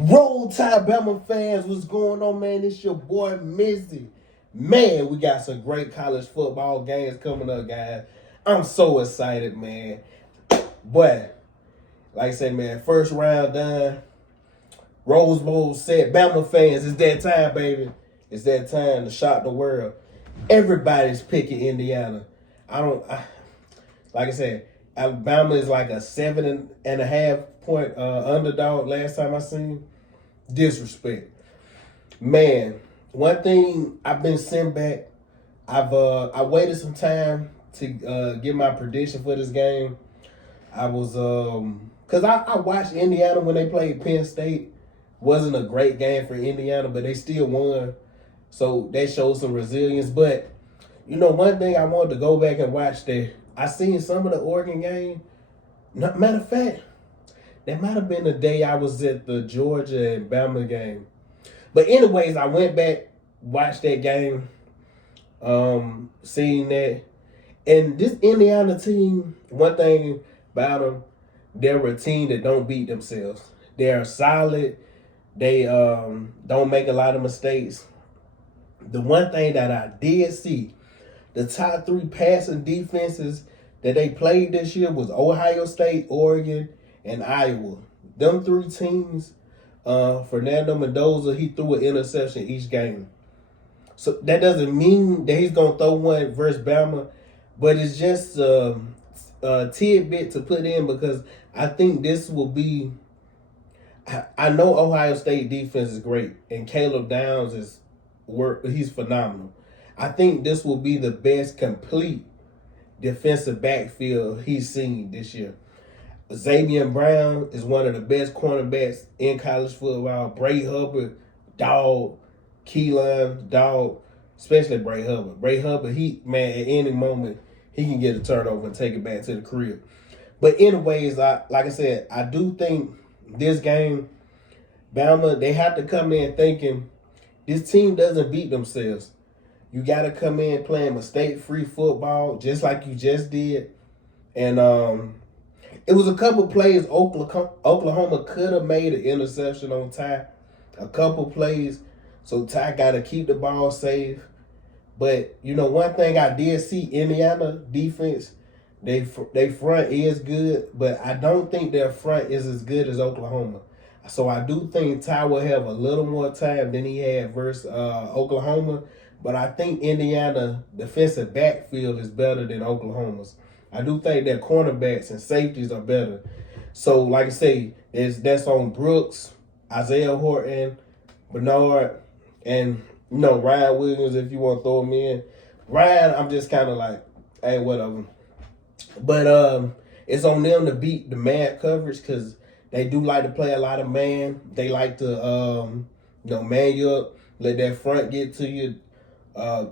Roll Tide Bama fans, what's going on, man? It's your boy Mizzy. Man, we got some great college football games coming up, guys. I'm so excited, man. But, like I said, man, first round done. Rose Bowl set. Bama fans, it's that time, baby. It's that time to shock the world. Everybody's picking Indiana. Like I said, Alabama is like a 7.5 point underdog last time I seen. Disrespect. Man, one thing I've been sent back, I waited some time to get my prediction for this game. I was cause I watched Indiana when they played Penn State. Wasn't a great game for Indiana, but they still won. So that showed some resilience. But you know, one thing I wanted to go back and watch there. I seen some of the Oregon game. Matter of fact, that might have been the day I was at the Georgia and Bama game. But anyways, I went back, watched that game, seeing that. And this Indiana team, one thing about them, they're a team that don't beat themselves. They're solid. They don't make a lot of mistakes. The one thing that I did see, the top 3 passing defenses that they played this year was Ohio State, Oregon, and Iowa. Them 3 teams, Fernando Mendoza, he threw an interception each game. So that doesn't mean that he's going to throw one versus Bama, but it's just a tidbit to put in because I think this will be. I know Ohio State defense is great, and Caleb Downs he's phenomenal. I think this will be the best complete defensive backfield he's seen this year. Xavier Brown is one of the best cornerbacks in college football. Bray Hubbard, dog. Keelan, dog. Especially Bray Hubbard. Bray Hubbard, at any moment, he can get a turnover and take it back to the crib. But anyways, like I said, I do think this game, Bama, they have to come in thinking this team doesn't beat themselves. You got to come in playing mistake-free football just like you just did. And it was a couple plays Oklahoma could have made an interception on Ty. A couple plays. So Ty got to keep the ball safe. But, you know, one thing I did see, Indiana defense, they front is good, but I don't think their front is as good as Oklahoma. So I do think Ty will have a little more time than he had versus Oklahoma. But I think Indiana defensive backfield is better than Oklahoma's. I do think their cornerbacks and safeties are better. So, like I say, that's on Brooks, Isaiah Horton, Bernard, and, you know, Ryan Williams if you want to throw him in. Ryan, I'm just kind of like, hey, whatever. But it's on them to beat the man coverage because they do like to play a lot of man. They like to, man you up, let that front get to you.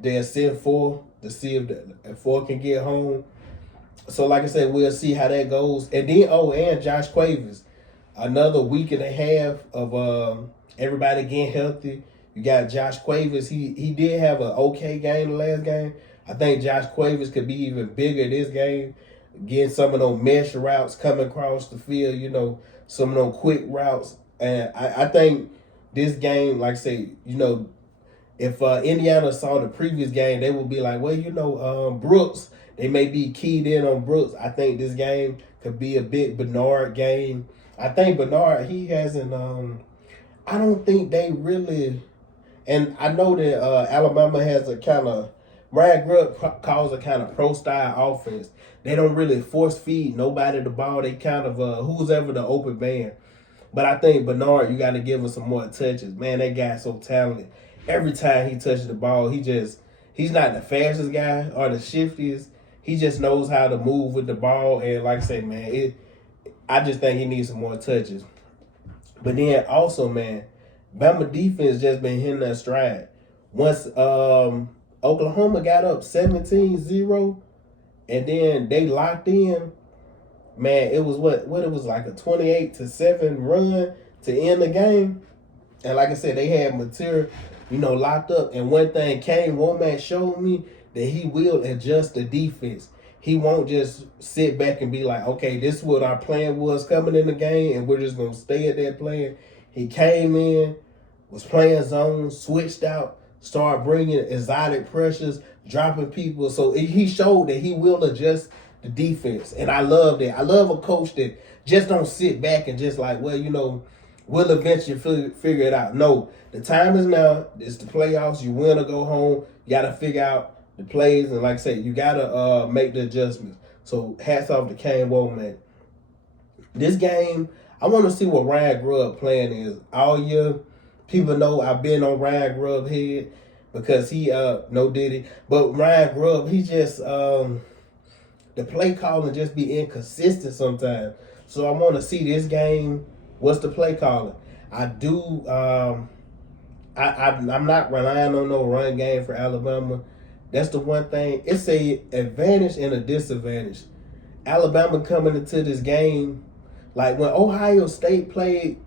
They'll send 4 to see if 4 can get home. So, like I said, we'll see how that goes. And then, and Josh Quavers. Another week and a half of everybody getting healthy. You got Josh Quavers. He did have an okay game the last game. I think Josh Quavers could be even bigger this game. Getting some of those mesh routes coming across the field, you know, some of those quick routes. And I think this game, like I say, you know, if Indiana saw the previous game, they would be like, well, you know, Brooks, they may be keyed in on Brooks. I think this game could be a big Bernard game. I think Bernard, he hasn't, I don't think they really, and I know that Alabama has a kind of, Ryan Grubb calls a kind of pro-style offense. They don't really force feed nobody the ball. They kind of, who's ever the open man. But I think Bernard, you got to give him some more touches. Man, that guy's so talented. Every time he touches the ball, he's not the fastest guy or the shiftiest. He just knows how to move with the ball. And like I said, man, I just think he needs some more touches. But then also, man, Bama defense just been hitting that stride. Once Oklahoma got up 17-0, and then they locked in, man, it was what it was like a 28-7 run to end the game. And like I said, they had material, you know, locked up. And one thing Kane Womack showed me, that he will adjust the defense. He won't just sit back and be like, okay, this is what our plan was coming in the game, and we're just going to stay at that plan. He came in, was playing zone, switched out, started bringing exotic pressures, dropping people. So he showed that he will adjust the defense, and I love that. I love a coach that just don't sit back and just like, well, we'll eventually figure it out. No, the time is now. It's the playoffs. You win or go home. You got to figure out the plays, and like I said, you got to make the adjustments. So hats off to Kane Wommack. This game, I want to see what Ryan Grubb plan is all year. People know I've been on Ryan Grubb head because he no diddy, but Ryan Grubb, he just the play calling just be inconsistent sometimes. So I want to see this game. What's the play calling? I do. I'm not relying on no run game for Alabama. That's the one thing. It's a advantage and a disadvantage. Alabama coming into this game, like when Ohio State played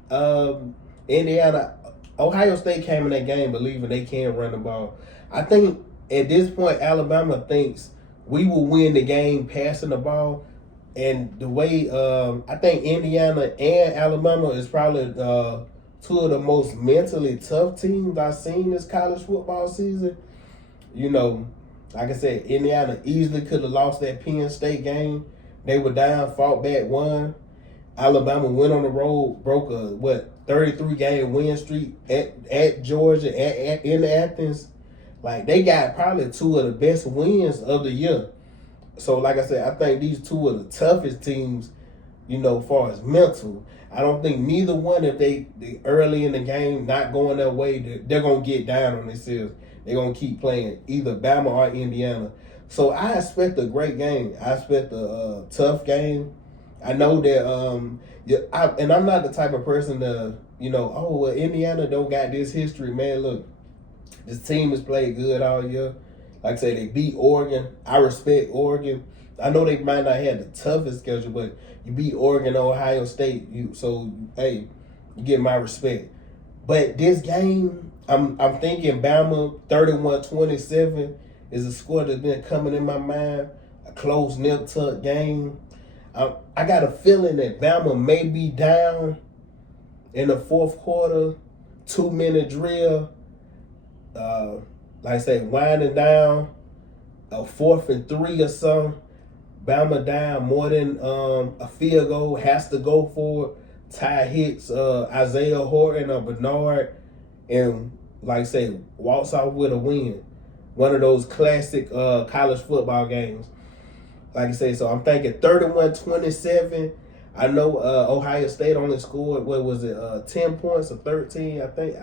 Indiana, Ohio State came in that game believing they can run the ball. I think at this point, Alabama thinks we will win the game passing the ball. And the way I think Indiana and Alabama is probably two of the most mentally tough teams I've seen this college football season. Like I said, Indiana easily could have lost that Penn State game. They were down, fought back, won. Alabama went on the road, broke a 33-game win streak at Georgia, in Athens. Like, they got probably two of the best wins of the year. So, like I said, I think these two are the toughest teams, as far as mental. I don't think neither one, if they early in the game not going their way, they're going to get down on themselves. They're going to keep playing either Bama or Indiana. So I expect a great game. I expect a tough game. I know that, and I'm not the type of person to, Indiana don't got this history. Man, look, this team has played good all year. Like I say, they beat Oregon. I respect Oregon. I know they might not have the toughest schedule, but you beat Oregon, Ohio State. You get my respect. But this game, I'm thinking Bama 31-27 is a score that's been coming in my mind. A close nip-tuck game. I got a feeling that Bama may be down in the fourth quarter, 2-minute drill. Like I say, winding down, a 4th and 3 or something. Bama down more than a field goal, has to go for it. Ty hits Isaiah Horton or Bernard, and like I say, walks off with a win. One of those classic college football games. Like I say, so I'm thinking 31-27. I know Ohio State only scored, 10 points or 13, I think.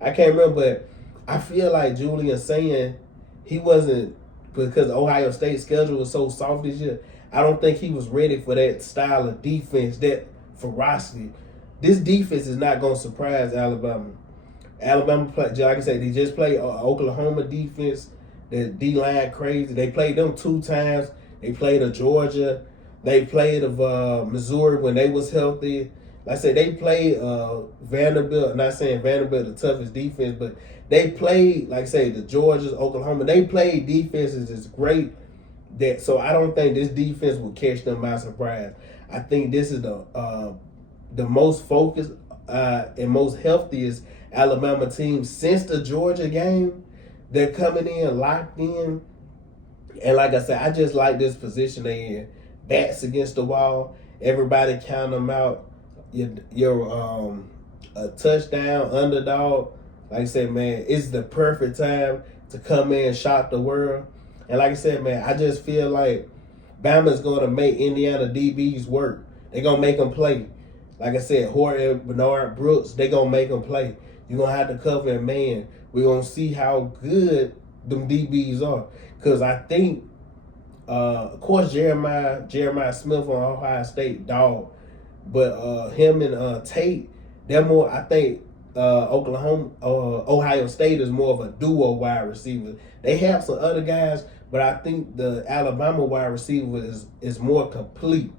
I can't remember, but I feel like Julian saying he wasn't, because Ohio State's schedule was so soft this year, I don't think he was ready for that style of defense, that ferocity. This defense is not going to surprise Alabama. Alabama, like I said, they just played Oklahoma defense. The D-line crazy. They played them 2 times. They played a Georgia. They played of Missouri when they was healthy. Like I said, they played Vanderbilt. I'm not saying Vanderbilt the toughest defense, but they played, like I say, the Georgias, Oklahoma. They played defenses that's great. So I don't think this defense will catch them by surprise. I think this is the most focused and most healthiest Alabama team since the Georgia game. They're coming in locked in. And like I said, I just like this position they in. Backs against the wall. Everybody count them out. You're a touchdown underdog. Like I said, man, it's the perfect time to come in and shock the world. And like I said, man, I just feel like Bama's going to make Indiana DBs work. They're going to make them play. Like I said, Horton, Bernard, Brooks, they're going to make them play. You're going to have to cover a man. We're going to see how good them DBs are. Because I think, of course, Jeremiah Smith on Ohio State, dog. But him and Tate, they're more, I think, Ohio State is more of a duo wide receiver. They have some other guys, but I think the Alabama wide receiver is more complete.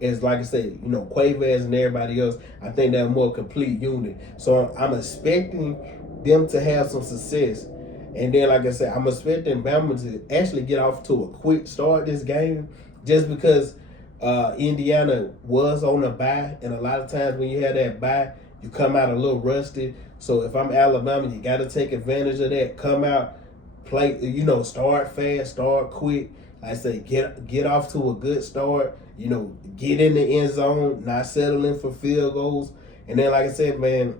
It's like I said, Quavez and everybody else, I think they're a more complete unit. So I'm expecting them to have some success. And then, like I said, I'm expecting Bama to actually get off to a quick start this game, just because Indiana was on a bye, and a lot of times when you have that bye, You come out a little rusty. So if I'm Alabama, you got to take advantage of that. Come out, play, start fast, start quick. Like I say, get off to a good start. Get in the end zone, not settling for field goals. And then, like I said, man,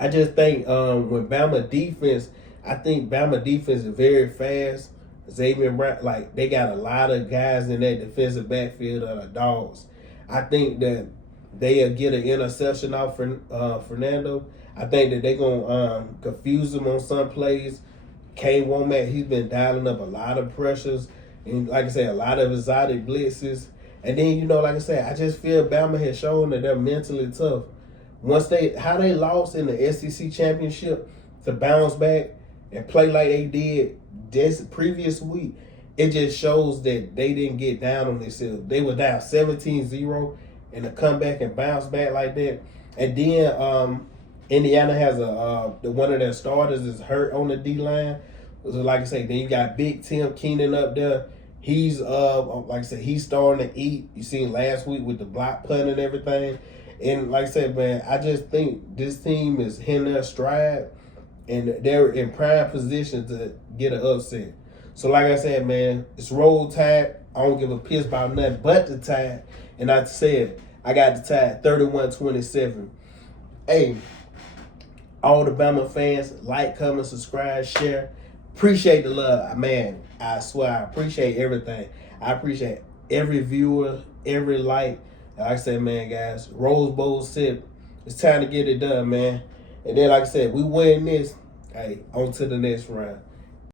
I just think when Bama defense, I think Bama defense is very fast. Xavier Brown, like they got a lot of guys in that defensive backfield that are dogs. I think that they'll get an interception off Fernando. I think that they're gonna confuse him on some plays. Kane Womack, he's been dialing up a lot of pressures and, like I said, a lot of exotic blitzes. And then, like I said, I just feel Bama has shown that they're mentally tough. How they lost in the SEC championship, to bounce back and play like they did this previous week, it just shows that they didn't get down on themselves. They were down 17-0 and to come back and bounce back like that. And then Indiana has one of their starters is hurt on the D-line. So like I say, then you got Big Tim Keenan up there. He's like I said, he's starting to eat. You seen last week with the block punt and everything. And like I said, man, I just think this team is hitting their stride and they're in prime position to get an upset. So like I said, man, it's roll tide. I don't give a piss about nothing but the tide. And I said, I got the tide 31-27. Hey, all the Bama fans, like, comment, subscribe, share. Appreciate the love. Man, I swear, I appreciate everything. I appreciate every viewer, every like. Like I said, man, guys, Rose Bowl sip. It's time to get it done, man. And then, like I said, we win this. Hey, on to the next round.